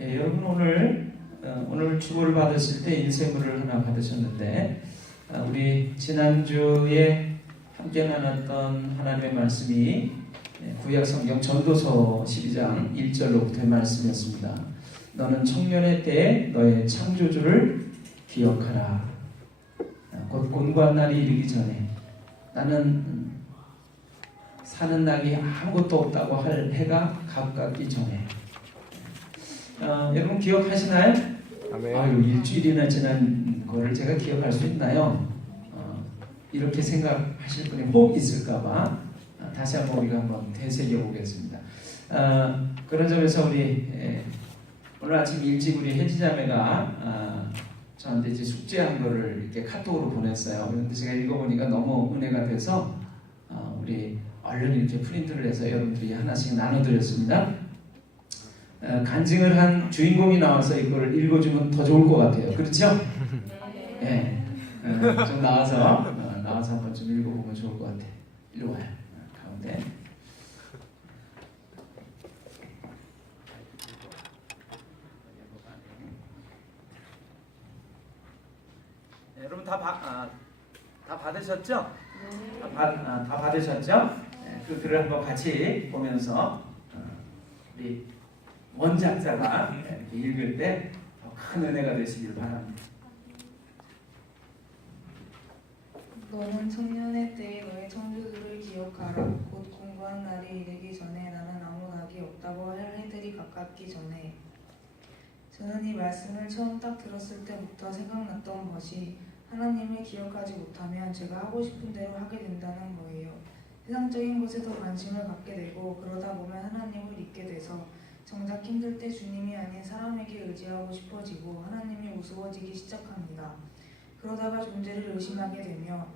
여러분 오늘 축복을 받으실 때 인쇄물을 하나 받으셨는데 우리 지난주에 함께 나눴던 하나님의 말씀이 구약성경 전도서 12장 1절로부터의 말씀이었습니다. 너는 청년의 때에 너의 창조주를 기억하라. 곧 곤고한 날이 이르기 전에 나는 사는 낙이 아무것도 없다고 할 해가 가깝기 전에. 여러분 기억하시나요? 아유, 일주일이나 지난 거를 제가 기억할 수 있나요? 이렇게 생각하실 분이 혹 있을까봐 다시 한번 우리가 한번 되새겨 보겠습니다. 그런 점에서 우리 오늘 아침 일찍 우리 혜지자매가 저한테 이제 숙제한 거를 이렇게 카톡으로 보냈어요. 그런데 제가 읽어보니까 너무 은혜가 돼서 우리 얼른 이렇게 프린트를 해서 여러분들이 하나씩 나눠드렸습니다. 간증을 한 주인공이 나와서 이걸 읽어주면 더 좋을 것 같아요. 그렇죠? 네. 좀 나와서 한번 좀 읽어보면 좋을 것 같아요. 일로 와요. 가운데. 네, 여러분 다 받으셨죠? 다 받으셨죠? 네, 그 글을 한번 같이 보면서 우리 원작자가 이렇게 읽을 때 더 큰 은혜가 되시길 바랍니다. 너는 청년의 때에 너의 창조주를 기억하라. 곧 공고한 날이 이르기 전에 나는 아무 낙이 없다고 할 해들이 가깝기 전에. 저는 이 말씀을 처음 딱 들었을 때부터 생각났던 것이 하나님을 기억하지 못하면 제가 하고 싶은 대로 하게 된다는 거예요. 세상적인 것에도 관심을 갖게 되고 그러다 보면 하나님을 잊게 돼서 정작 힘들 때 주님이 아닌 사람에게 의지하고 싶어지고 하나님이 우스워지기 시작합니다. 그러다가 존재를 의심하게 되며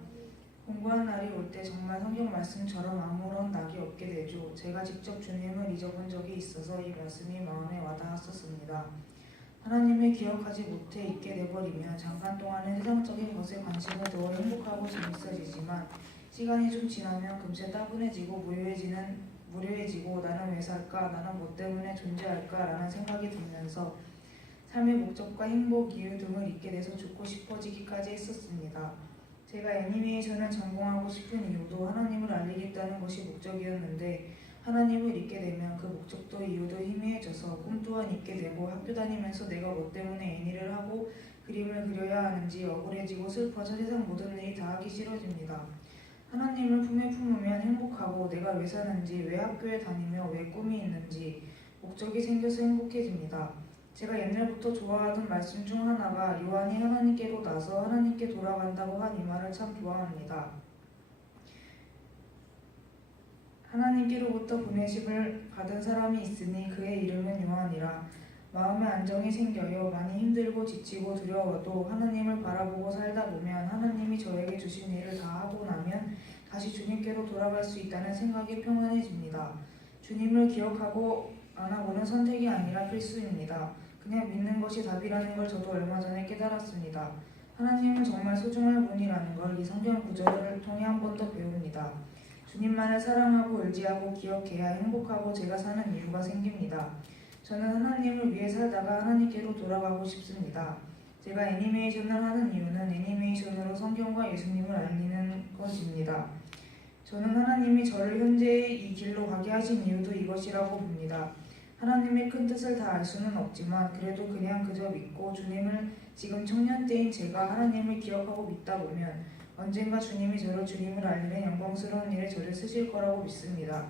공고한 날이 올 때 정말 성경 말씀처럼 아무런 낙이 없게 되죠. 제가 직접 주님을 잊어본 적이 있어서 이 말씀이 마음에 와닿았었습니다. 하나님을 기억하지 못해 잊게 돼버리면 잠깐 동안은 세상적인 것에 관심을 두어 행복하고 재밌어지지만 시간이 좀 지나면 금세 따분해지고 무료해지고 나는 왜 살까? 나는 뭐 때문에 존재할까? 라는 생각이 들면서 삶의 목적과 행복, 이유 등을 잊게 돼서 죽고 싶어지기까지 했었습니다. 제가 애니메이션을 전공하고 싶은 이유도 하나님을 알리겠다는 것이 목적이었는데 하나님을 잊게 되면 그 목적도 이유도 희미해져서 꿈 또한 잊게 되고 학교 다니면서 내가 뭐 때문에 애니를 하고 그림을 그려야 하는지 억울해지고 슬퍼져 세상 모든 일이 다 하기 싫어집니다. 하나님을 품에 품으면 행복하고 내가 왜 사는지, 왜 학교에 다니며 왜 꿈이 있는지 목적이 생겨서 행복해집니다. 제가 옛날부터 좋아하던 말씀 중 하나가 요한이 하나님께로 나서 하나님께 돌아간다고 한 이 말을 참 좋아합니다. 하나님께로부터 보내심을 받은 사람이 있으니 그의 이름은 요한이라. 마음에 안정이 생겨요. 많이 힘들고 지치고 두려워도 하나님을 바라보고 살다 보면 하나님이 저에게 주신 일을 다 하고 나면 다시 주님께로 돌아갈 수 있다는 생각이 평안해집니다. 주님을 기억하고 안 하고는 선택이 아니라 필수입니다. 그냥 믿는 것이 답이라는 걸 저도 얼마 전에 깨달았습니다. 하나님은 정말 소중한 분이라는 걸 이 성경 구절을 통해 한 번 더 배웁니다. 주님만을 사랑하고 의지하고 기억해야 행복하고 제가 사는 이유가 생깁니다. 저는 하나님을 위해 살다가 하나님께로 돌아가고 싶습니다. 제가 애니메이션을 하는 이유는 애니메이션으로 성경과 예수님을 알리는 것입니다. 저는 하나님이 저를 현재의 이 길로 가게 하신 이유도 이것이라고 봅니다. 하나님의 큰 뜻을 다 알 수는 없지만 그래도 그냥 그저 믿고 주님을 지금 청년 때인 제가 하나님을 기억하고 믿다 보면 언젠가 주님이 저를 주님을 알리는 영광스러운 일에 저를 쓰실 거라고 믿습니다.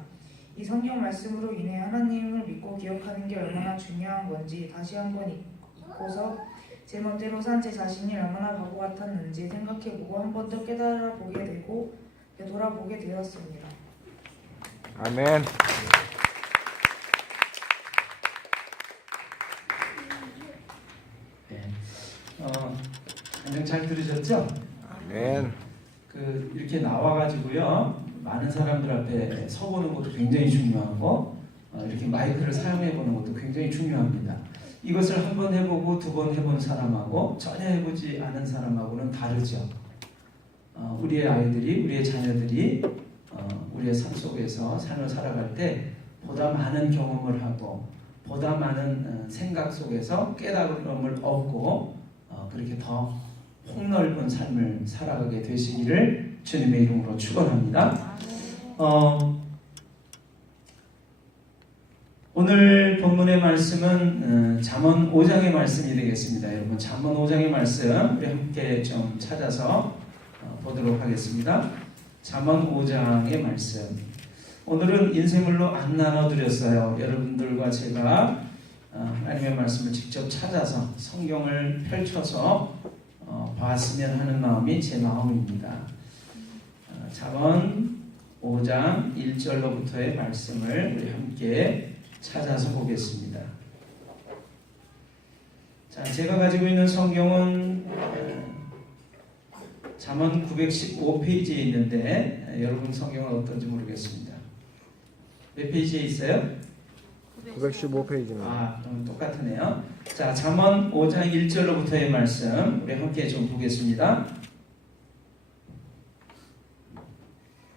이 성경 말씀으로 인해 하나님을 믿고 기억하는 게 얼마나 중요한 건지 다시 한번 읽고서 제 멋대로 산 제 자신이 얼마나 바보 같았는지 생각해보고 한 번 더 깨달아보게 되고 되돌아보게 되었습니다. 아멘. 간증 잘 들으셨죠? 아멘. 이렇게 나와가지고요 많은 사람들 앞에 서보는 것도 굉장히 중요하고 이렇게 마이크를 사용해보는 것도 굉장히 중요합니다. 이것을 한 번 해보고 두 번 해본 사람하고 전혀 해보지 않은 사람하고는 다르죠. 우리의 아이들이, 우리의 자녀들이 우리의 삶 속에서 삶을 살아갈 때 보다 많은 경험을 하고 보다 많은 생각 속에서 깨달음을 얻고 그렇게 더 폭넓은 삶을 살아가게 되시기를 주님의 이름으로 축원합니다. 오늘 본문의 말씀은 잠언 5장의 말씀이 되겠습니다. 여러분 잠언 5장의 말씀 우리 함께 좀 찾아서 보도록 하겠습니다. 잠언 5장의 말씀. 오늘은 인쇄물로 안 나눠드렸어요. 여러분들과 제가 하나님의 말씀을 직접 찾아서 성경을 펼쳐서 봤으면 하는 마음이 제 마음입니다. 잠언 5장 1절로부터의 말씀을 우리 함께 찾아서 보겠습니다. 자, 제가 가지고 있는 성경은 잠언 915페이지에 있는데 여러분 성경은 어떤지 모르겠습니다. 몇 페이지에 있어요? 915페이지입니다. 그럼 똑같으네요. 자, 잠언 5장 1절로부터의 말씀 우리 함께 좀 보겠습니다.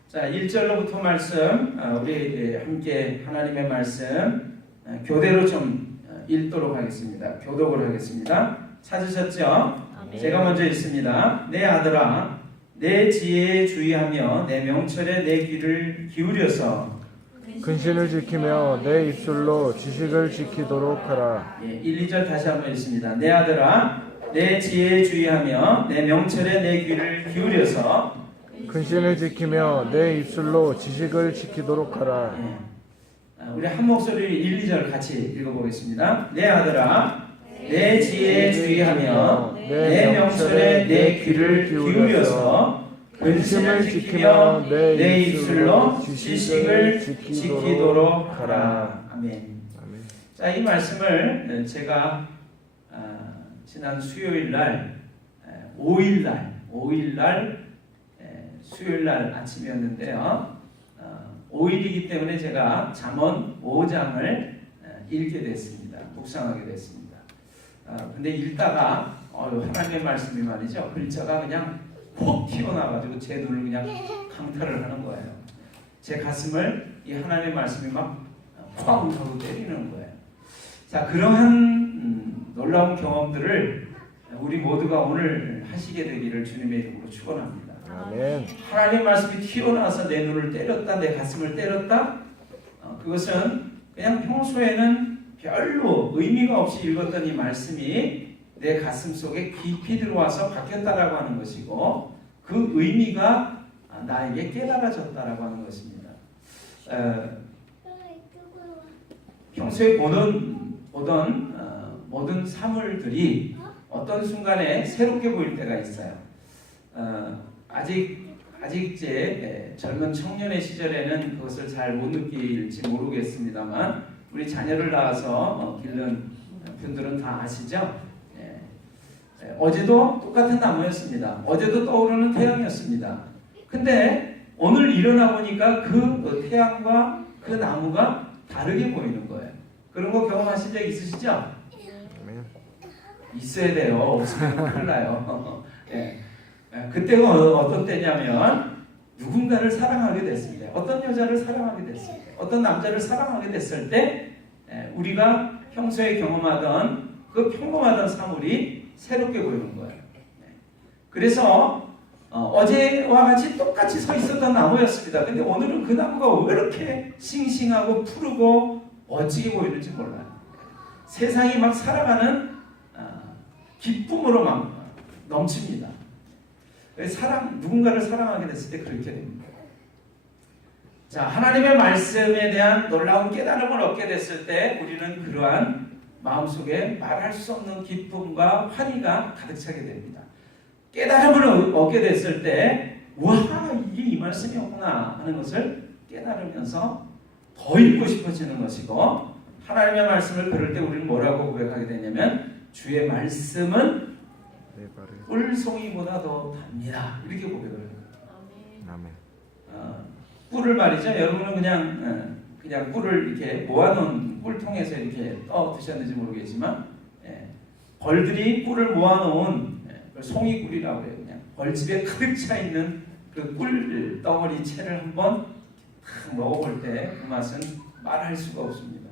자, 1절로부터 말씀 우리 함께 하나님의 말씀 교대로 좀 읽도록 하겠습니다. 교독을 하겠습니다. 찾으셨죠? 제가 먼저 읽습니다. 내 아들아, 내 지혜에 주의하며 내 명철에 내 귀를 기울여서 근신을 지키며 내 입술로 지식을 지키도록 하라. 1, 2절 다시 한번 읽습니다. 내 아들아, 내 지혜에 주의하며 내 명철에 내 귀를 기울여서 근신을 지키며 내 입술로 지식을 지키도록 하라. 우리 한 목소리로 1, 2절 같이 읽어보겠습니다. 내 아들아, 내 지혜에 주의하며 내 명철에 내 귀를 기울여서 근심을 지키며 내 입술로 지식을 지키도록 하라. 아멘. 자, 이 말씀을 제가 지난 수요일날 5일날 수요일날 아침이었는데요. 5일이기 때문에 제가 잠언 5장을 읽게 됐습니다. 묵상하게 됐습니다. 근데 읽다가 하나님의 말씀이 말이죠. 글자가 그냥 폭 튀어나와가지고 제 눈을 그냥 강탈을 하는 거예요. 제 가슴을 이 하나님의 말씀이 막 쾅 하고 때리는 거예요. 자, 그러한 놀라운 경험들을 우리 모두가 오늘 하시게 되기를 주님의 이름으로 축원합니다. 아멘. 하나님의 말씀이 튀어나와서 내 눈을 때렸다, 내 가슴을 때렸다. 그것은 그냥 평소에는 별로 의미가 없이 읽었던 이 말씀이 내 가슴 속에 깊이 들어와서 바뀌었다라고 하는 것이고, 그 의미가 나에게 깨달아졌다라고 하는 것입니다. 평소에 보던 모든 사물들이 어떤 순간에 새롭게 보일 때가 있어요. 아직 제 젊은 청년의 시절에는 그것을 잘 못 느낄지 모르겠습니다만, 우리 자녀를 낳아서 기른 분들은 다 아시죠? 어제도 똑같은 나무였습니다. 어제도 떠오르는 태양이었습니다. 근데 오늘 일어나 보니까 그 태양과 그 나무가 다르게 보이는 거예요. 그런 거 경험하신 적 있으시죠? 있어야 돼요. 없으면 큰일 나요. 그때가 어떤 때냐면 누군가를 사랑하게 됐을 때, 어떤 여자를 사랑하게 됐을 때, 어떤 남자를 사랑하게 됐을 때 우리가 평소에 경험하던 그 평범하던 사물이 새롭게 보이는 거예요. 그래서 어제와 같이 똑같이 서 있었던 나무였습니다. 근데 오늘은 그 나무가 왜 이렇게 싱싱하고 푸르고 멋지게 보이는지 몰라요. 세상이 막 살아가는 기쁨으로 막 넘칩니다. 누군가를 사랑하게 됐을 때 그렇게 됩니다. 자, 하나님의 말씀에 대한 놀라운 깨달음을 얻게 됐을 때 우리는 그러한 마음속에 말할 수 없는 기쁨과 환희가 가득 차게 됩니다. 깨달음을 얻게 됐을 때, 와, 이게 이 말씀이었구나 하는 것을 깨달으면서 더 읽고 싶어지는 것이고, 하나님의 말씀을 들을 때 우리는 뭐라고 고백하게 되냐면, 주의 말씀은 꿀송이보다 더 답니다. 이렇게 고백을 해요. 아멘. 꿀을 말이죠. 여러분은 그냥 꿀을 이렇게 모아놓은 꿀통에서 이렇게 떠 드셨는지 모르겠지만, 벌들이 꿀을 모아놓은 송이꿀이라고 해요. 그냥 벌집에 가득 차 있는 그 꿀 덩어리 채를 한번 딱 먹어볼 때 그 맛은 말할 수가 없습니다.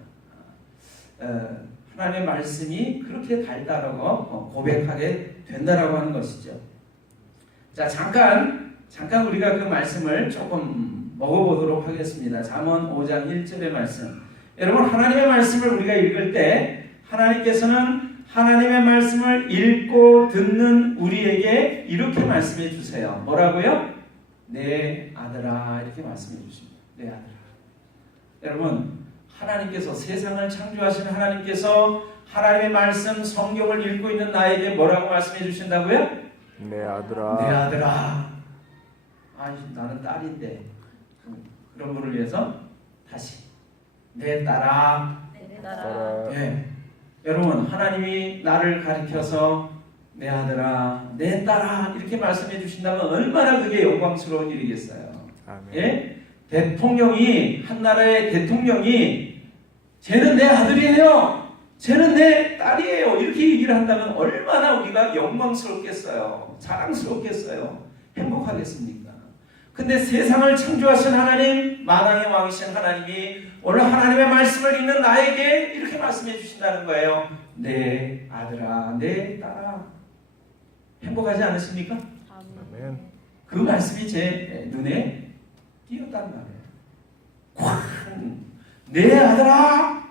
하나님의 말씀이 그렇게 달다라고 고백하게 된다라고 하는 것이죠. 자, 잠깐 우리가 그 말씀을 조금 먹어보도록 하겠습니다. 잠언 5장 1절의 말씀. 여러분, 하나님의 말씀을 우리가 읽을 때 하나님께서는 하나님의 말씀을 읽고 듣는 우리에게 이렇게 말씀해 주세요. 뭐라고요? 내 아들아, 이렇게 말씀해 주십니다. 내 아들아. 여러분, 하나님께서, 세상을 창조하신 하나님께서 하나님의 말씀, 성경을 읽고 있는 나에게 뭐라고 말씀해 주신다고요? 내 아들아. 내 아들아. 나는 딸인데. 그런 분을 위해서 다시 내 딸아. 네. 여러분, 하나님이 나를 가리켜서 내 아들아, 내 딸아 이렇게 말씀해 주신다면 얼마나 그게 영광스러운 일이겠어요. 아멘. 예? 대통령이, 한 나라의 대통령이 쟤는 내 아들이에요, 쟤는 내 딸이에요 이렇게 얘기를 한다면 얼마나 우리가 영광스럽겠어요, 자랑스럽겠어요, 행복하겠습니까? 근데 세상을 창조하신 하나님, 만왕의 왕이신 하나님이 오늘 하나님의 말씀을 읽는 나에게 이렇게 말씀해 주신다는 거예요. 내 아들아, 내 딸아. 행복하지 않으십니까? 아멘. 그 말씀이 제 눈에 띄었단 말이에요. 콱! 내 아들아!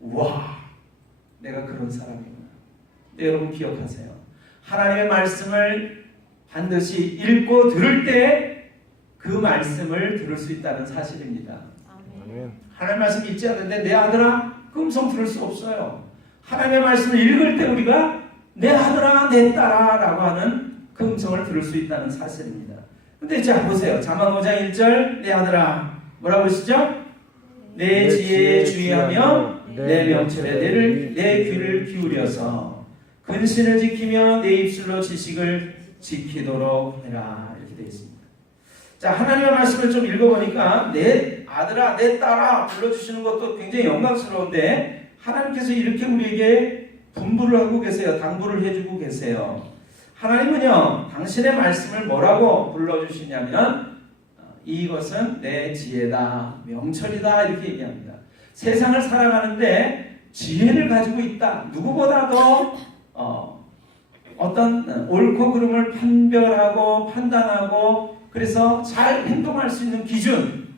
와, 내가 그런 사람이구나. 네, 여러분 기억하세요. 하나님의 말씀을 반드시 읽고 들을 때 그 말씀을 들을 수 있다는 사실입니다. 아멘. 하나님의 말씀 읽지 않는데 내 아들아, 그 음성 들을 수 없어요. 하나님의 말씀을 읽을 때 우리가 내 아들아, 내 딸아 라고 하는 그 음성을 들을 수 있다는 사실입니다. 근데 자, 보세요. 잠언 5장 1절, 내 아들아, 뭐라고 그러시죠? 내 지혜에 주의하며 내 명철에 내 귀를 기울여서 근신을 지키며 내 입술로 지식을 지키도록 해라. 이렇게 되어 있습니다. 자, 하나님의 말씀을 좀 읽어보니까 내 아들아, 내 딸아 불러주시는 것도 굉장히 영광스러운데 하나님께서 이렇게 우리에게 분부를 하고 계세요. 당부를 해주고 계세요. 하나님은요, 당신의 말씀을 뭐라고 불러주시냐면 이것은 내 지혜다, 명철이다 이렇게 얘기합니다. 세상을 살아가는데 지혜를 가지고 있다. 누구보다도 어떤 옳고 그름을 판별하고 판단하고 그래서 잘 행동할 수 있는 기준,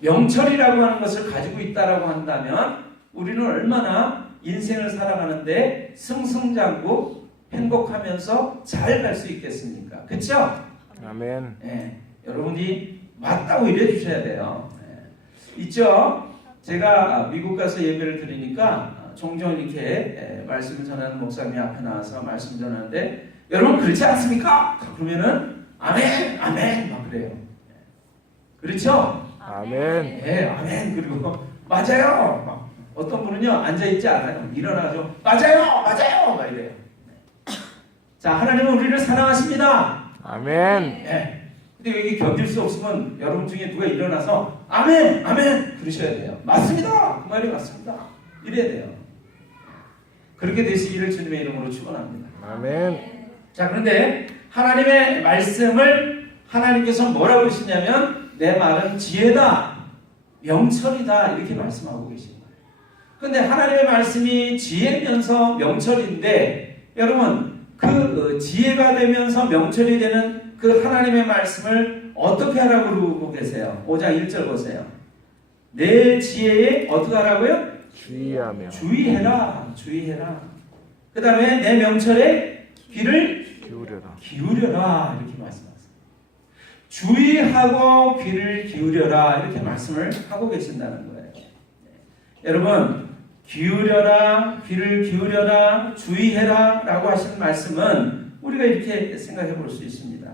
명철이라고 하는 것을 가지고 있다라고 한다면 우리는 얼마나 인생을 살아가는데 승승장구 행복하면서 잘 갈 수 있겠습니까? 그렇죠? 아멘. 네, 여러분이 맞다고 이래 주셔야 돼요. 네. 있죠? 제가 미국 가서 예배를 드리니까 종종 이렇게 말씀을 전하는 목사님이 앞에 나와서 말씀 전하는데 여러분 그렇지 않습니까? 그러면은 아멘, 아멘 막 그래요. 그렇죠? 아멘. 네, 아멘. 그리고 맞아요. 막 어떤 분은요 앉아 있지 않아요. 일어나죠. 맞아요, 맞아요. 막 이래요. 자, 하나님은 우리를 사랑하십니다. 아멘. 네. 근데 여기 견딜 수 없으면 여러분 중에 누가 일어나서 아멘, 아멘 그러셔야 돼요. 맞습니다. 그 말이 맞습니다. 이래야 돼요. 그렇게 되시기를 주님의 이름으로 축원합니다. 아멘. 자, 그런데 하나님의 말씀을 하나님께서 뭐라고 하시냐면 내 말은 지혜다, 명철이다 이렇게 말씀하고 계신 거예요. 그런데 하나님의 말씀이 지혜면서 명철인데 여러분 그 지혜가 되면서 명철이 되는 그 하나님의 말씀을 어떻게 하라고 그러고 계세요? 5장 1절 보세요. 내 지혜에 어떻게 하라고요? 주의하며. 주의해라. 주의해라. 그 다음에 내 명철에 귀를 기울여라 이렇게 말씀하세요. 주의하고 귀를 기울여라 이렇게 말씀을 하고 계신다는 거예요. 여러분 기울여라, 귀를 기울여라, 주의해라 라고 하시는 말씀은 우리가 이렇게 생각해 볼 수 있습니다.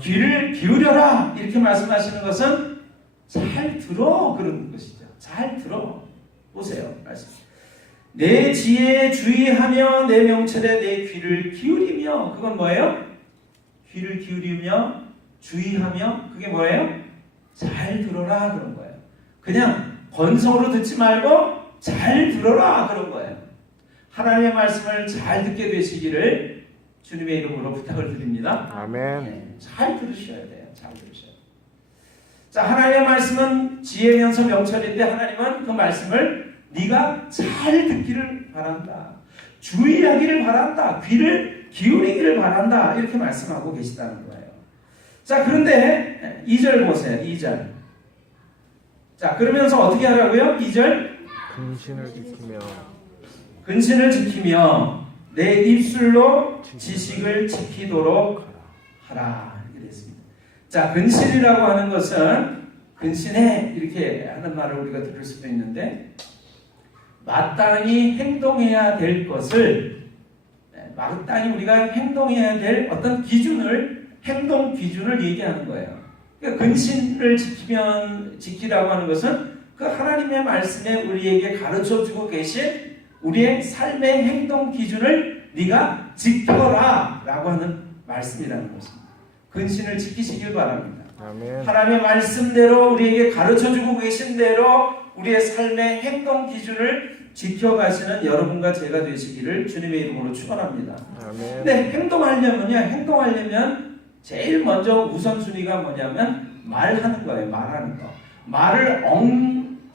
귀를 기울여라 이렇게 말씀하시는 것은 잘 들어 그런 것이죠. 잘 들어. 보세요. 말씀. 내 지혜에 주의하며 내 명철에 내 귀를 기울이며 그건 뭐예요? 귀를 기울이며 주의하며 그게 뭐예요? 잘 들어라 그런 거예요. 그냥 건성으로 듣지 말고 잘 들어라 그런 거예요. 하나님의 말씀을 잘 듣게 되시기를 주님의 이름으로 부탁을 드립니다. 아멘. 네, 잘 들으셔야 돼요. 잘 들으셔야 돼요. 자, 하나님의 말씀은 지혜면서 명철인데 하나님은 그 말씀을 네가 잘 듣기를 바란다. 주의하기를 바란다. 귀를 기울이기를 바란다. 이렇게 말씀하고 계시다는 거예요. 자, 그런데 2절 보세요. 2절. 자, 그러면서 어떻게 하라고요? 2절. 근신을 지키며 내 입술로 지식을 지키도록 하라. 이렇게 됐습니다. 자, 근신이라고 하는 것은 근신해 이렇게 하는 말을 우리가 들을 수도 있는데 마땅히 행동해야 될 것을 마땅히 우리가 행동해야 될 어떤 기준을 행동 기준을 얘기하는 거예요. 그러니까 근신을 지키라고 하는 것은 그 하나님의 말씀에 우리에게 가르쳐주고 계신 우리의 삶의 행동 기준을 네가 지켜라 라고 하는 말씀이라는 것입니다. 근신을 지키시길 바랍니다. 아멘. 하나님의 말씀대로 우리에게 가르쳐주고 계신 대로 우리의 삶의 행동 기준을 지켜가시는 여러분과 제가 되시기를 주님의 이름으로 축원합니다. 아멘. 근데 행동하려면 제일 먼저 우선순위가 뭐냐면 말하는 거예요. 말하는 거. 말을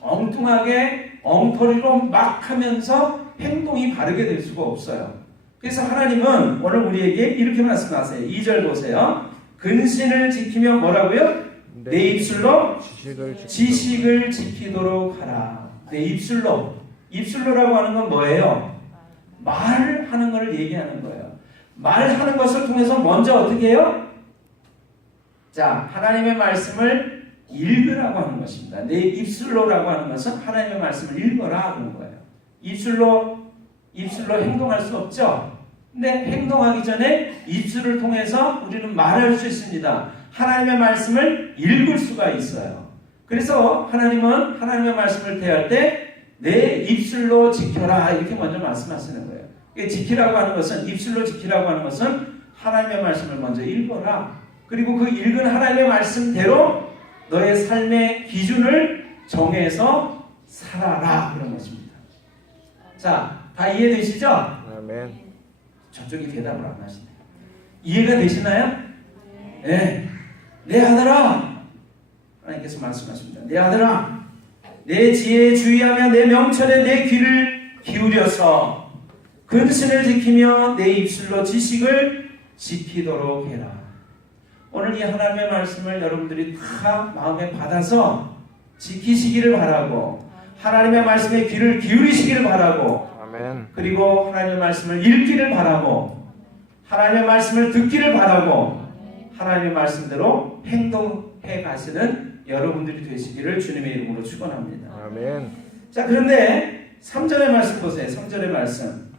엉뚱하게 엉터리로 막 하면서 행동이 바르게 될 수가 없어요. 그래서 하나님은 오늘 우리에게 이렇게 말씀하세요. 2절 보세요. 근신을 지키며 뭐라고요? 내 입술로 지식을 지키도록 하라. 내 입술로라고 하는 건 뭐예요? 말하는 걸 얘기하는 거예요. 말하는 것을 통해서 먼저 어떻게 해요? 자, 하나님의 말씀을 읽으라고 하는 것입니다. 내 입술로라고 하는 것은 하나님의 말씀을 읽어라 하는 거예요. 입술로 행동할 수 없죠. 근데 행동하기 전에 입술을 통해서 우리는 말할 수 있습니다. 하나님의 말씀을 읽을 수가 있어요. 그래서 하나님은 하나님의 말씀을 대할 때 내 입술로 지켜라 이렇게 먼저 말씀하시는 거예요. 지키라고 하는 것은 입술로 지키라고 하는 것은 하나님의 말씀을 먼저 읽어라. 그리고 그 읽은 하나님의 말씀대로 너의 삶의 기준을 정해서 살아라 그런 것입니다. 자, 다 이해되시죠? 아멘. 저쪽이 대답을 안 하시네요. 이해가 되시나요? 네. 내 아들아, 하나님께서 말씀하십니다. 내 아들아, 내 지혜에 주의하며 내 명철에 내 귀를 기울여서 근신을 지키며 내 입술로 지식을 지키도록 해라. 오늘 이 하나님의 말씀을 여러분들이 다 마음에 받아서 지키시기를 바라고 하나님의 말씀에 귀를 기울이시기를 바라고 아멘. 그리고 하나님의 말씀을 읽기를 바라고 하나님의 말씀을 듣기를 바라고 하나님의 말씀대로 행동해 가시는 여러분들이 되시기를 주님의 이름으로 축원합니다. 아멘. 자, 그런데 3절의 말씀 보세요. 3절의 말씀.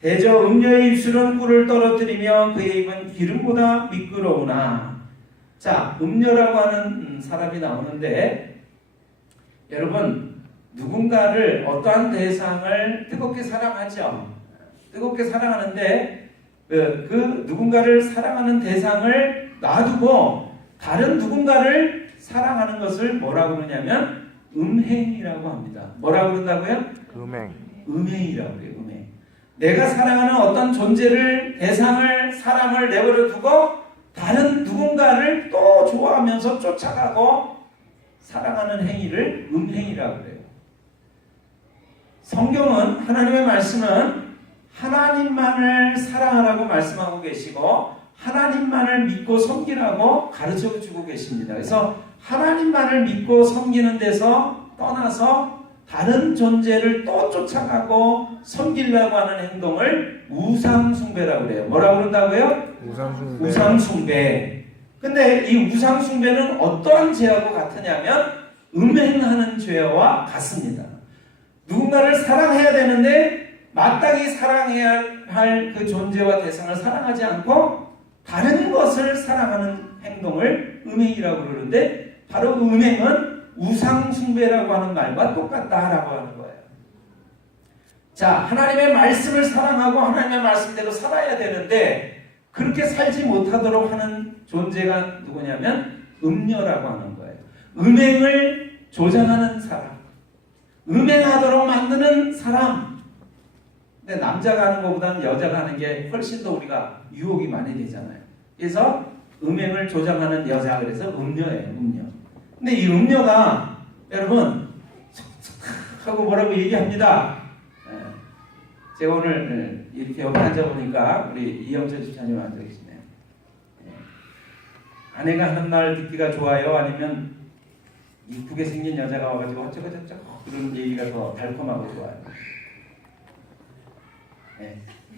대저 음녀의 입술은 꿀을 떨어뜨리며 그의 입은 기름보다 미끄러우나. 자, 음녀라고 하는 사람이 나오는데 여러분 누군가를 어떠한 대상을 뜨겁게 사랑하죠. 뜨겁게 사랑하는데 그 누군가를 사랑하는 대상을 놔두고 다른 누군가를 사랑하는 것을 뭐라고 그러냐면 음행이라고 합니다. 뭐라고 그런다고요? 음행이라고 그래요. 음행. 내가 사랑하는 어떤 존재를, 대상을, 사람을 내버려 두고 다른 누군가를 또 좋아하면서 쫓아가고 사랑하는 행위를 음행이라고 그래요. 성경은 하나님의 말씀은 하나님만을 사랑하라고 말씀하고 계시고 하나님만을 믿고 섬기라고 가르쳐 주고 계십니다. 그래서 하나님만을 믿고 섬기는 데서 떠나서 다른 존재를 또 쫓아가고 섬기려고 하는 행동을 우상숭배라고 그래요. 뭐라고 그런다고요? 우상숭배. 근데 이 우상숭배는 어떠한 죄하고 같으냐면 음행하는 죄와 같습니다. 누군가를 사랑해야 되는데 마땅히 사랑해야 할 그 존재와 대상을 사랑하지 않고 다른 것을 사랑하는 행동을 음행이라고 그러는데 바로 음행은 우상숭배라고 하는 말과 똑같다라고 하는 거예요. 자, 하나님의 말씀을 사랑하고 하나님의 말씀대로 살아야 되는데 그렇게 살지 못하도록 하는 존재가 누구냐면 음녀라고 하는 거예요. 음행을 조장하는 사람, 음행하도록 만드는 사람. 근데 남자가 하는 것보다는 여자가 하는 게 훨씬 더 우리가 유혹이 많이 되잖아요. 그래서 음행을 조장하는 여자, 그래서 음녀예요. 음녀. 근데 이 음녀가 여러분 하고 뭐라고 얘기합니다. 제가 오늘 이렇게 옆에 앉아보니까 우리 이영철 집사님 앉아 계시네요. 아내가 하는 말 듣기가 좋아요? 아니면 이쁘게 생긴 여자가 와가지고 어쩌고저쩌고 그런 얘기가 더 달콤하고 좋아요?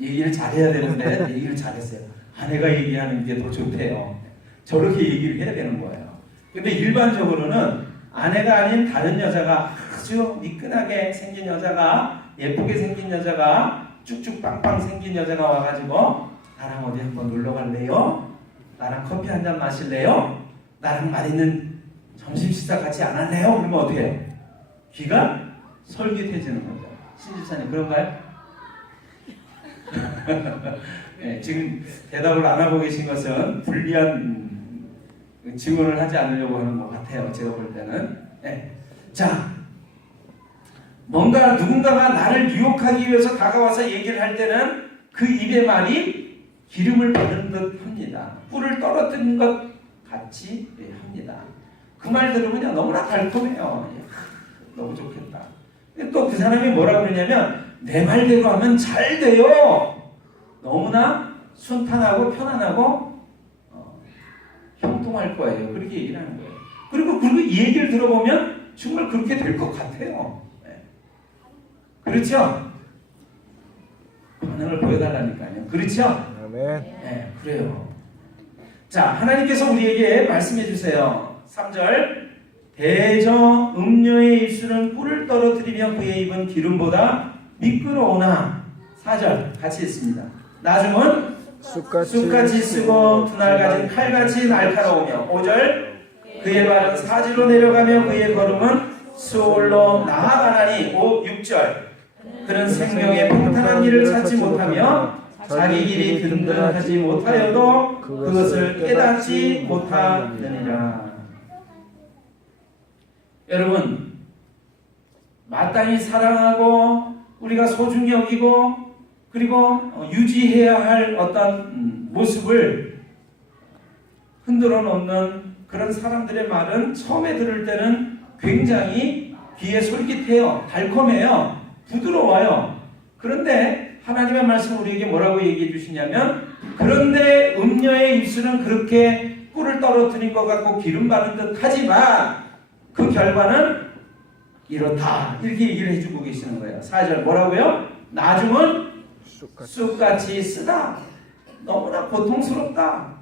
얘기를 잘해야 되는데 얘기를 잘했어요. 아내가 얘기하는 게 더 좋대요. 저렇게 얘기를 해야 되는 거예요. 근데 일반적으로는 아내가 아닌 다른 여자가 아주 미끈하게 생긴 여자가, 예쁘게 생긴 여자가, 쭉쭉 빵빵 생긴 여자가 와가지고 나랑 어디 한번 놀러 갈래요? 나랑 커피 한잔 마실래요? 나랑 맛있는 점심 식사 같이 안 할래요? 그러면 어떻게 해요? 귀가 솔깃해지는 거죠. 신지사님 그런가요? 네, 지금 대답을 안 하고 계신 것은 불리한 질문을 하지 않으려고 하는 것 같아요. 제가 볼 때는. 네. 자, 뭔가 누군가가 나를 유혹하기 위해서 다가와서 얘기를 할 때는 그 입의 말이 기름을 바른 듯 합니다. 꿀을 떨어뜨린 것 같이 합니다. 그 말 들으면요 너무나 달콤해요. 너무 좋겠다. 또 그 사람이 뭐라 그러냐면 내 말대로 하면 잘 돼요. 너무나 순탄하고 편안하고 형통할 거예요. 그렇게 얘기를 하는 거예요. 그리고 이 얘기를 들어보면 정말 그렇게 될 것 같아요. 네. 그렇죠? 반응을 보여달라니까요. 그렇죠? 아멘. 네, 그래요. 자, 하나님께서 우리에게 말씀해 주세요. 3절 대저 음녀의 입술은 꿀을 떨어뜨리며 그의 입은 기름보다 미끄러우나 4절 같이 읽습니다. 나중은 쑥같이 쓰고 두날 가진 칼같이 날카로우며 5절 그의 발은 사지로 내려가며 그의 걸음은 수월로 나아가나니 6절 그는 생명의 평탄한 길을 찾지 못하며 자기 길이 든든하지 못하여도 그것을 깨닫지 못하느니라. 여러분 마땅히 사랑하고 우리가 소중히 여기고 그리고 유지해야 할 어떤 모습을 흔들어 놓는 그런 사람들의 말은 처음에 들을 때는 굉장히 귀에 솔깃해요. 달콤해요. 부드러워요. 그런데 하나님의 말씀 우리에게 뭐라고 얘기해 주시냐면 그런데 음녀의 입술은 그렇게 꿀을 떨어뜨린 것 같고 기름 바른 듯 하지만 그 결과는 이렇다. 이렇게 얘기를 해주고 계시는 거예요. 4절 뭐라고요? 나중은 쑥같이 쓰다. 너무나 고통스럽다.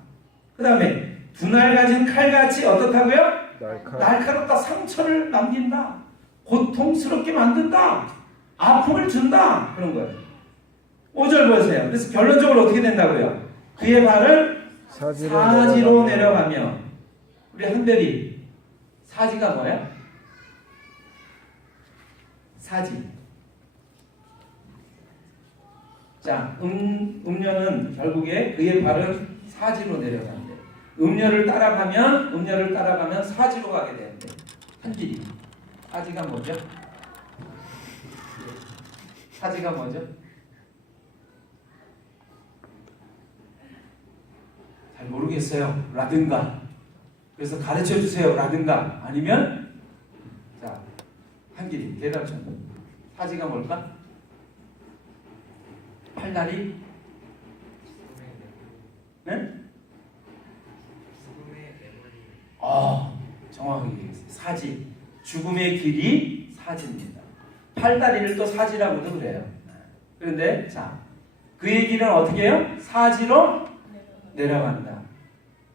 그 다음에 두날 가진 칼같이 어떻다고요? 날카롭다. 상처를 남긴다. 고통스럽게 만든다. 아픔을 준다. 그런 거예요. 5절 보세요. 그래서 결론적으로 어떻게 된다고요? 그의 발을 사지로 내려가며 우리 한별이 사지가 뭐야? 사지. 자, 음녀는 결국에 그의 발은 사지로 내려간대. 음녀를 따라가면 사지로 가게 되는데 한 길이. 사지가 뭐죠? 사지가 뭐죠? 잘 모르겠어요. 라든가. 그래서 가르쳐 주세요. 라든가. 아니면 자, 한 길이. 대답 좀. 사지가 뭘까? 팔다리? 네? 정확하게 얘기했어요. 사지. 죽음의 길이 사지입니다. 팔다리를 또 사지라고도 그래요. 그런데 자, 그의 길은 어떻게 해요? 사지로 내려간다.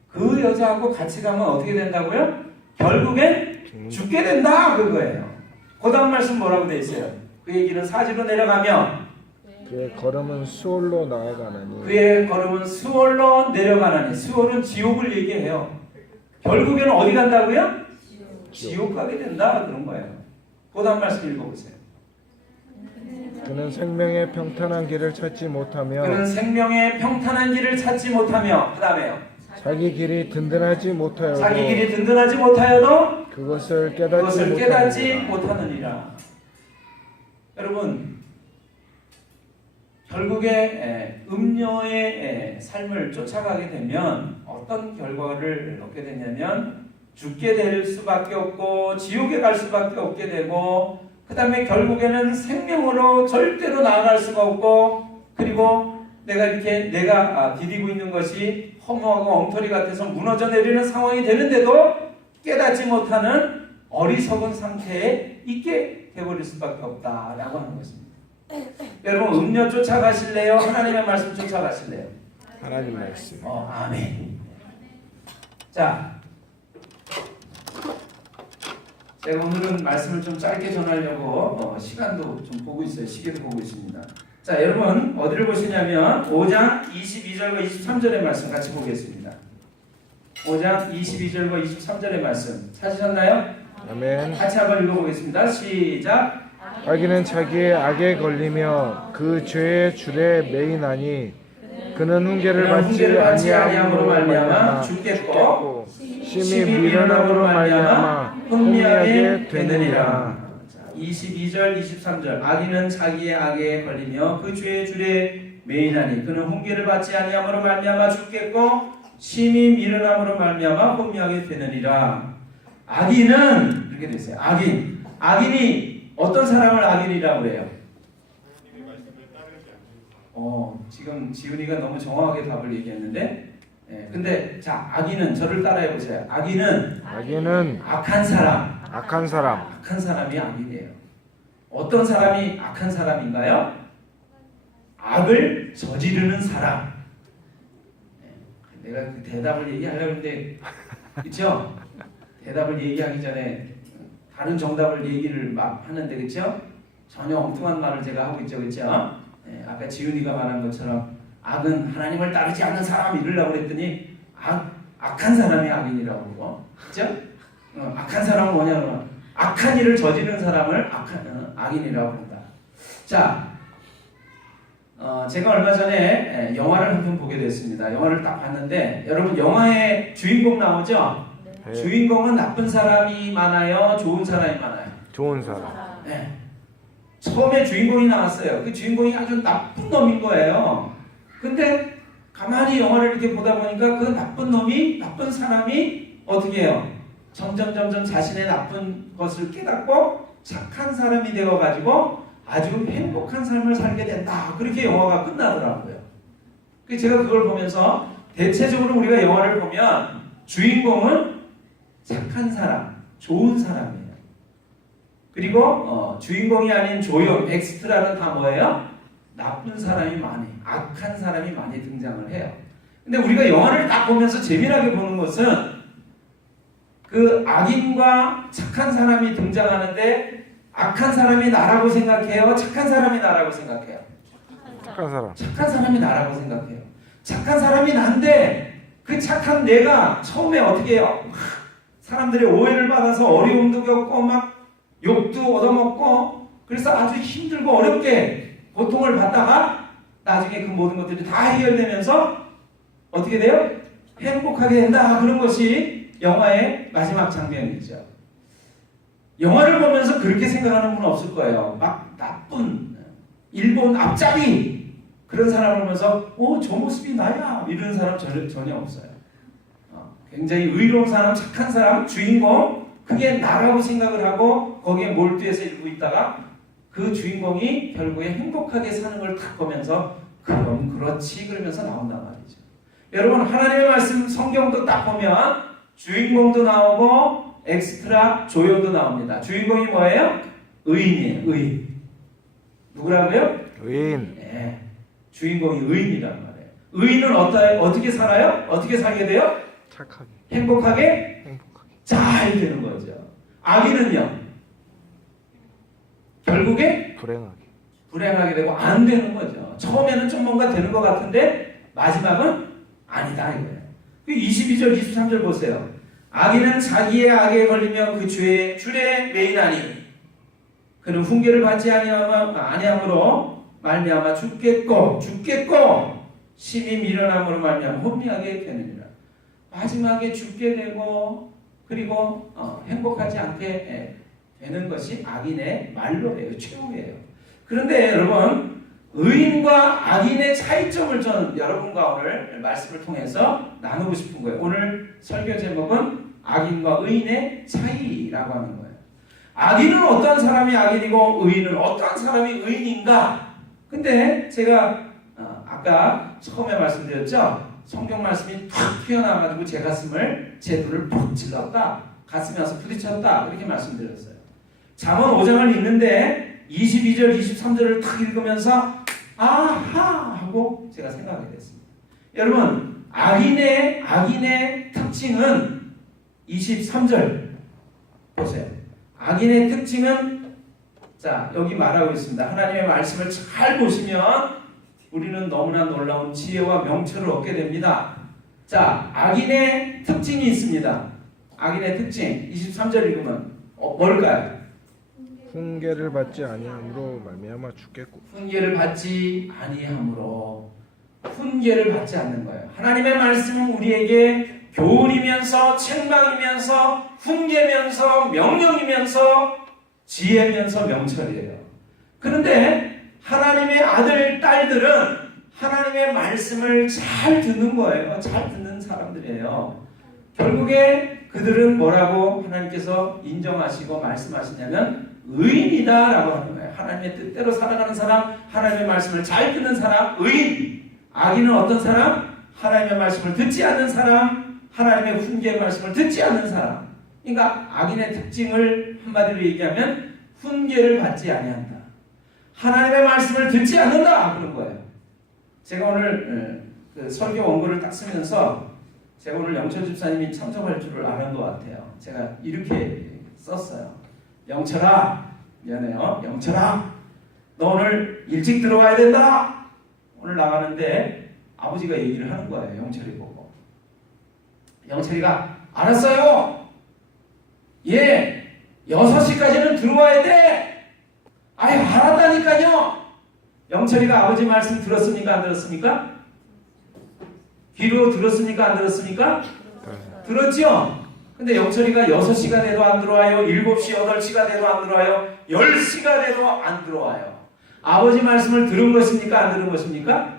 그 여자하고 같이 가면 어떻게 된다고요? 결국엔 죽게 된다. 그거예요. 그 다음 말씀 뭐라고 되어 있어요? 그의 길은 사지로 내려가며 그의 걸음은 수월로 나아가나니 그의 걸음은 수월로 내려가나니. 수월은 지옥을 얘기해요. 결국에는 어디 간다고요? 지옥 가게 된다. 그런 거예요. 그 다음 말씀 읽어보세요. 그는 생명의 평탄한 길을 찾지 못하며 그는 생명의 평탄한 길을 찾지 못하며 그 다음에요. 자기 길이 든든하지 못하여도 자기 길이 든든하지 못하여도 그것을 깨닫지 못하느니라. 못하느니라. 여러분 결국에 음녀의 삶을 쫓아가게 되면 어떤 결과를 얻게 되냐면 죽게 될 수밖에 없고 지옥에 갈 수밖에 없게 되고 그 다음에 결국에는 생명으로 절대로 나아갈 수가 없고 그리고 내가 디디고 있는 것이 허무하고 엉터리 같아서 무너져 내리는 상황이 되는데도 깨닫지 못하는 어리석은 상태에 있게 되어버릴 수밖에 없다라고 하는 것입니다. 여러분 음료 쫓아가실래요? 하나님의 말씀 쫓아가실래요? 하나님 말씀. 아멘. 자, 제가 오늘은 말씀을 좀 짧게 전하려고 시간도 좀 보고 있어요. 시계도 보고 있습니다. 자, 여러분 어디를 보시냐면 5장 22절과 23절의 말씀 같이 보겠습니다. 5장 22절과 23절의 말씀 찾으셨나요? 아멘. 같이 한번 읽어보겠습니다. 시작. 악인은 자기의 악에 걸리며 그 죄의 줄에 매이나니 그는 훈계를 받지 아니함으로 말미암아 죽겠고 심히 미련함으로 말미암아 혼미하게 되느니라. 22절 23절 악인은 자기의 악에 걸리며 그 죄의 줄에 매이나니 그는 훈계를 받지 아니함으로 말미암아 죽겠고 심히 미련함으로 말미암아 혼미하게 되느니라. 악인은 이렇게 됐어요. 악인이 어떤 사람을 악인이라고 그래요? 지금 지훈이가 너무 정확하게 답을 얘기했는데, 근데 자 악인은 저를 따라해 보세요. 악인은 악한 사람이 악인이에요. 어떤 사람이 악한 사람인가요? 악을 저지르는 사람. 내가 그 대답을 얘기하려고 했는데, 그렇죠? 대답을 얘기하기 전에 다른 정답을 얘기를 막 하는데, 그렇죠? 전혀 엉뚱한 말을 제가 하고 있죠, 그렇죠? 아까 지훈이가 말한 것처럼 악은 하나님을 따르지 않는 사람 이러려고 그랬더니 악한 사람이 악인이라고 그러고, 그렇죠? 악한 사람은 뭐냐면 악한 일을 저지르는 사람을 악인이라고 한다. 자, 제가 얼마 전에 영화를 한 편 보게 됐습니다. 영화를 딱 봤는데 여러분 영화에 주인공 나오죠? 네. 주인공은 나쁜 사람이 많아요? 좋은 사람이 많아요? 좋은 사람. 네. 처음에 주인공이 나왔어요. 그 주인공이 아주 나쁜 놈인 거예요. 근데 가만히 영화를 이렇게 보다 보니까 그 나쁜 사람이 어떻게 해요? 점점 자신의 나쁜 것을 깨닫고 착한 사람이 되어가지고 아주 행복한 삶을 살게 된다. 그렇게 영화가 끝나더라고요. 제가 그걸 보면서 대체적으로 우리가 영화를 보면 주인공은 착한 사람, 좋은 사람이에요. 그리고 주인공이 아닌 조연, 엑스트라는 다 뭐예요? 나쁜 사람이 많이, 악한 사람이 많이 등장을 해요. 근데 우리가 영화를 딱 보면서 재미나게 보는 것은 그 악인과 착한 사람이 등장하는데 악한 사람이 나라고 생각해요? 착한 사람이 나라고 생각해요? 착한 사람이 나라고 생각해요. 착한 사람이 난데 그 착한 내가 처음에 어떻게 해요? 사람들의 오해를 받아서 어려움도 겪고 막 욕도 얻어먹고 그래서 아주 힘들고 어렵게 고통을 받다가 나중에 그 모든 것들이 다 해결되면서 어떻게 돼요? 행복하게 된다. 그런 것이 영화의 마지막 장면이죠. 영화를 보면서 그렇게 생각하는 분은 없을 거예요. 막 나쁜 일본 앞잡이 그런 사람을 보면서 저 모습이 나야 이런 사람 전혀 없어요. 굉장히 의로운 사람, 착한 사람, 주인공 그게 나라고 생각을 하고 거기에 몰두해서 읽고 있다가 그 주인공이 결국에 행복하게 사는 걸 딱 보면서 그럼 그렇지 그러면서 나온단 말이죠. 여러분 하나님의 말씀 성경도 딱 보면 주인공도 나오고 엑스트라 조연도 나옵니다. 주인공이 뭐예요? 의인이에요. 의인. 누구라고요? 의인. 네. 주인공이 의인이란 말이에요. 의인은 어떻게 살아요? 어떻게 살게 돼요? 착하게. 행복하게 잘 되는 거죠. 악인은요? 결국에 불행하게 되고 안 되는 거죠. 처음에는 좀 뭔가 되는 것 같은데 마지막은 아니다 이거예요. 22절 23절 보세요. 악인은 자기의 악에 걸리며 그 죄의 줄에 매이나니 그는 훈계를 받지 아니함으로 말미암아 죽겠고 심히 미련함으로 말미암아 혼미하게 되느니라. 마지막에 죽게 되고 그리고 행복하지 않게 되는 것이 악인의 말로예요. 최후예요. 그런데 여러분 의인과 악인의 차이점을 저는 여러분과 오늘 말씀을 통해서 나누고 싶은 거예요. 오늘 설교 제목은 악인과 의인의 차이라고 하는 거예요. 악인은 어떤 사람이 악인이고 의인은 어떤 사람이 의인인가? 근데 제가 아까 처음에 말씀드렸죠? 성경 말씀이 탁 튀어나와가지고 제 가슴을, 제 눈을 푹 찔렀다. 가슴에 와서 부딪혔다. 그렇게 말씀드렸어요. 잠언 5장을 읽는데 22절, 23절을 탁 읽으면서 아하! 하고 제가 생각하게 됐습니다. 여러분, 악인의 특징은 23절 보세요. 악인의 특징은 자, 여기 말하고 있습니다. 하나님의 말씀을 잘 보시면 우리는 너무나 놀라운 지혜와 명철을 얻게 됩니다. 자, 악인의 특징이 있습니다. 악인의 특징 23절 읽으면 뭘까요? 훈계를 받지 아니함으로 말미암아 죽겠고. 훈계를 받지 아니함으로, 훈계를 받지 않는 거예요. 하나님의 말씀은 우리에게 교훈이면서 책망이면서 훈계면서 명령이면서 지혜면서 명철이에요. 그런데 하나님의 아들, 딸들은 하나님의 말씀을 잘 듣는 거예요. 잘 듣는 사람들이에요. 결국에 그들은 뭐라고 하나님께서 인정하시고 말씀하시냐면 의인이다 라고 하는 거예요. 하나님의 뜻대로 살아가는 사람, 하나님의 말씀을 잘 듣는 사람, 의인. 악인은 어떤 사람? 하나님의 말씀을 듣지 않는 사람, 하나님의 훈계의 말씀을 듣지 않는 사람. 그러니까 악인의 특징을 한마디로 얘기하면 훈계를 받지 아니한다. 하나님의 말씀을 듣지 않는다 그런 거예요. 제가 오늘 그 설교 원고를 딱 쓰면서 제가 오늘 영철 집사님이 참석할 줄을 아는 것 같아요. 제가 이렇게 썼어요. 영철아, 미안해요. 영철아, 너 오늘 일찍 들어가야 된다. 오늘 나가는데 아버지가 얘기를 하는 거예요. 영철이 보고. 영철이가 알았어요. 예, 6시까지는 들어와야 돼. 아유, 알았다니까요. 영철이가 아버지 말씀 들었습니까? 안 들었습니까? 귀로 들었습니까? 안 들었습니까? 들었죠? 근데 영철이가 6시가 돼도 안 들어와요. 7시, 8시가 돼도 안 들어와요. 10시가 돼도 안 들어와요. 아버지 말씀을 들은 것입니까? 안 들은 것입니까?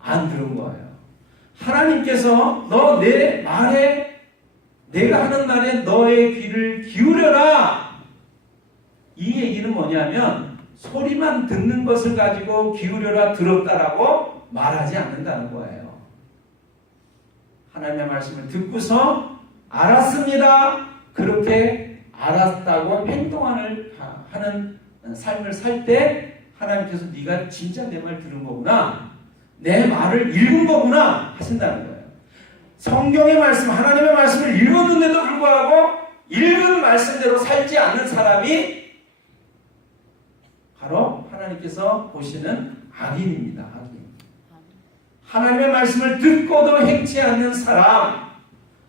안 들은 거예요. 하나님께서 너 내 말에, 내가 하는 말에 너의 귀를 기울여라. 이 얘기는 뭐냐면 소리만 듣는 것을 가지고 기울여라, 들었다라고 말하지 않는다는 거예요. 하나님의 말씀을 듣고서 알았습니다. 그렇게 알았다고 행동하는 삶을 살 때 하나님께서 네가 진짜 내 말 들은 거구나, 내 말을 읽은 거구나 하신다는 거예요. 성경의 말씀, 하나님의 말씀을 읽었는데도 불구하고 읽은 말씀대로 살지 않는 사람이 바로 하나님께서 보시는 악인입니다. 악인. 하나님의 말씀을 듣고도 행치 않는 사람,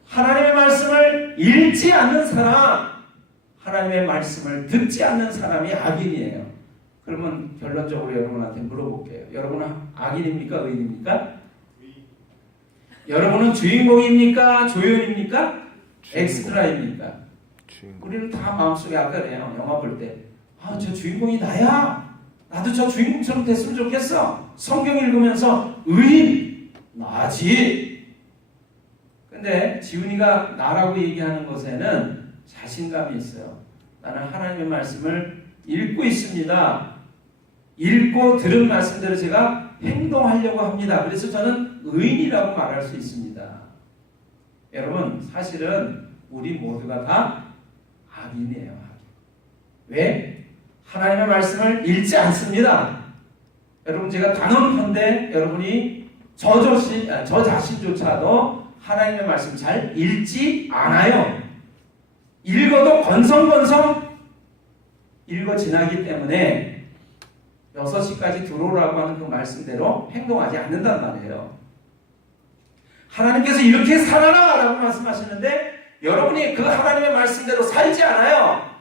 하나님의 말씀을 읽지 않는 사람, 하나님의 말씀을 듣지 않는 사람이 악인이에요. 그러면 결론적으로 여러분한테 물어볼게요. 여러분은 악인입니까? 의인입니까? 여러분은 주인공입니까? 조연입니까? 엑스트라입니까? 우리는 다 마음속에 아까 그래요. 영화 볼 때 아, 저 주인공이 나야. 나도 저 주인공처럼 됐으면 좋겠어. 성경 읽으면서 의인 나지. 근데 지훈이가 나라고 얘기하는 것에는 자신감이 있어요. 나는 하나님의 말씀을 읽고 있습니다. 읽고 들은 말씀대로 제가 행동하려고 합니다. 그래서 저는 의인이라고 말할 수 있습니다. 여러분, 사실은 우리 모두가 다 악인이에요. 악인. 왜? 하나님의 말씀을 읽지 않습니다. 여러분, 제가 단언컨대 여러분이 저 자신조차도 하나님의 말씀 잘 읽지 않아요. 읽어도 건성건성 읽어 지나기 때문에 6시까지 들어오라고 하는 그 말씀대로 행동하지 않는단 말이에요. 하나님께서 이렇게 살아라 라고 말씀하시는데 여러분이 그 하나님의 말씀대로 살지 않아요.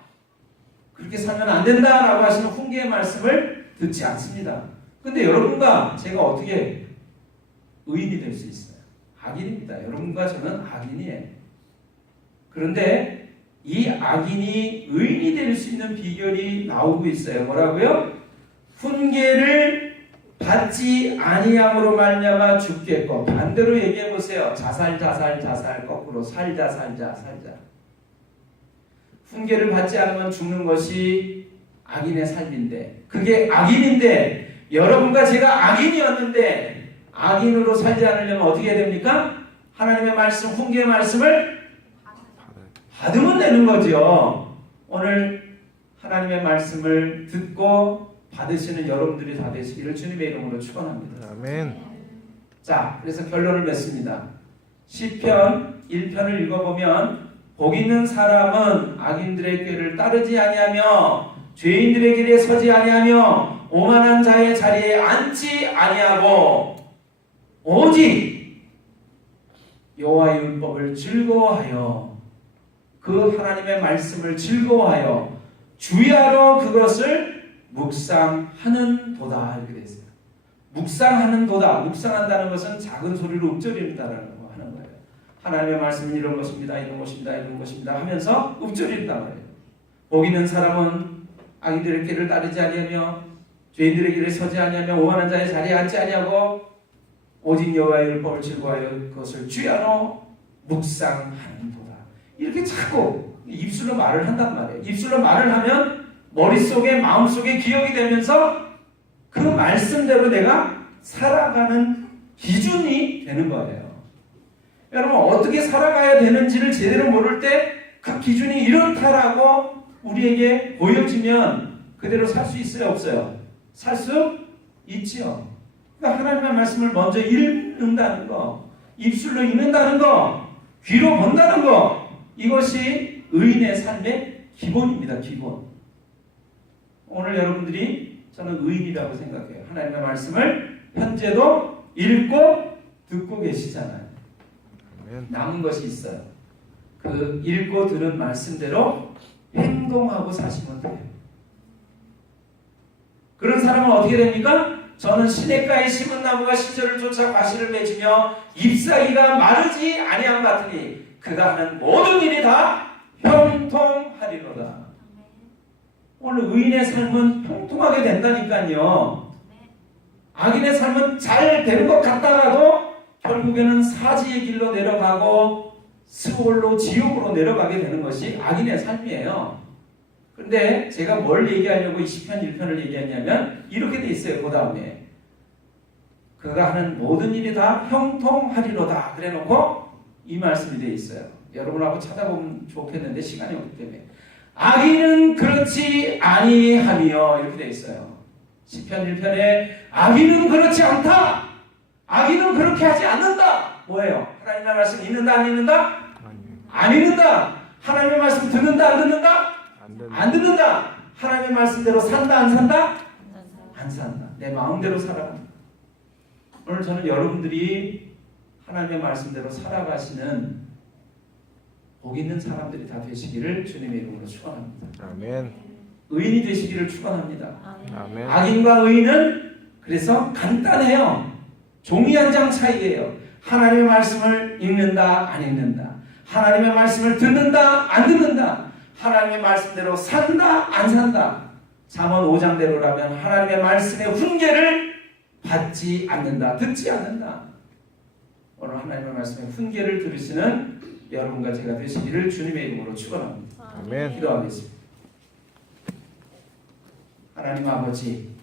그렇게 살면 안 된다라고 하시는 훈계의 말씀을 듣지 않습니다. 근데 여러분과 제가 어떻게 의인이 될 수 있어요? 악인입니다. 여러분과 저는 악인이에요. 그런데 이 악인이 의인이 될 수 있는 비결이 나오고 있어요. 뭐라고요? 훈계를 받지 아니함으로 말미암아 죽겠고, 반대로 얘기해 보세요. 자살 거꾸로 살자. 훈계를 받지 않으면 죽는 것이 악인의 삶인데, 그게 악인인데 여러분과 제가 악인이었는데 악인으로 살지 않으려면 어떻게 해야 됩니까? 하나님의 말씀, 훈계의 말씀을 받으면 되는 거죠. 오늘 하나님의 말씀을 듣고 받으시는 여러분들이 다 되시기를 주님의 이름으로 축원합니다. 아멘. 자, 그래서 결론을 맺습니다. 시편 1편을 읽어보면 복 있는 사람은 악인들의 꾀를 따르지 아니하며 죄인들의 길에 서지 아니하며 오만한 자의 자리에 앉지 아니하고 오직 여호와의 율법을 즐거워하여 그 하나님의 말씀을 즐거워하여 주야로 그것을 묵상하는 도다. 이렇게 되어 있어요. 묵상하는 도다. 묵상한다는 것은 작은 소리로 읊조린다는 거 하는 거예요. 하나님의 말씀은 이런 것입니다. 이런 것입니다 하면서 읊조린단 말이에요. 복 있는 사람은 악인들의 길을 따르지 아니하며 죄인들의 길에 서지 아니하며 오만한 자의 자리에 앉지 아니하고 오직 여호와의 율법을 즐거워하여 그것을 주야로 묵상하는 도다. 이렇게 자꾸 입술로 말을 한단 말이에요. 입술로 말을 하면 머릿속에 마음속에 기억이 되면서 그 말씀대로 내가 살아가는 기준이 되는 거예요. 여러분, 어떻게 살아가야 되는지를 제대로 모를 때 그 기준이 이렇다라고 우리에게 보여지면 그대로 살 수 있어요, 없어요? 살 수 있지요. 그러니까 하나님의 말씀을 먼저 읽는다는 거, 입술로 읽는다는 거, 귀로 본다는 거, 이것이 의인의 삶의 기본입니다. 기본. 오늘 여러분들이 저는 의인이라고 생각해요. 하나님의 말씀을 현재도 읽고 듣고 계시잖아요. 남은 것이 있어요. 그 읽고 들은 말씀대로 행동하고 사시면 돼요. 그런 사람은 어떻게 됩니까? 저는 시냇가에 심은 나무가 시절을 쫓아 과실을 맺으며 잎사귀가 마르지 아니함 같으니 그가 하는 모든 일이 다 형통하리로다. 오늘 의인의 삶은 형통하게 된다니까요. 악인의 삶은 잘 되는 것 같다가도 결국에는 사지의 길로 내려가고 스올로 지옥으로 내려가게 되는 것이 악인의 삶이에요. 그런데 제가 뭘 얘기하려고 이 시편 1편을 얘기했냐면 이렇게 돼 있어요. 그 다음에 그가 하는 모든 일이 다 형통하리로다 그래놓고 이 말씀이 돼 있어요. 여러분하고 찾아보면 좋겠는데 시간이 없기 때문에 악인은 그렇지 아니하며 이렇게 돼 있어요. 시편 1편에 악인은 그렇지 않다. 악인은 그렇게 하지 않는다. 뭐예요? 하나님의 말씀 읽는다 안 읽는다? 안 읽는다. 하나님의 말씀 듣는다 안 듣는다? 안 듣는다. 하나님의 말씀대로 산다 안 산다? 안 산다. 내 마음대로 살아간다. 오늘 저는 여러분들이 하나님의 말씀대로 살아가시는 복 있는 사람들이 다 되시기를 주님의 이름으로 축원합니다. 아멘. 의인이 되시기를 축원합니다. 아멘. 악인과 의인은 그래서 간단해요. 종이 한 장 차이예요. 하나님의 말씀을 읽는다 안 읽는다. 하나님의 말씀을 듣는다 안 듣는다. 하나님의 말씀대로 산다 안 산다. 잠언 5장대로라면 하나님의 말씀의 훈계를 받지 않는다. 듣지 않는다. 오늘 하나님의 말씀의 훈계를 들으시는 여러분과 제가 되시기를 주님의 이름으로 축원합니다. 아멘. 기도하겠습니다. 하나님 아버지,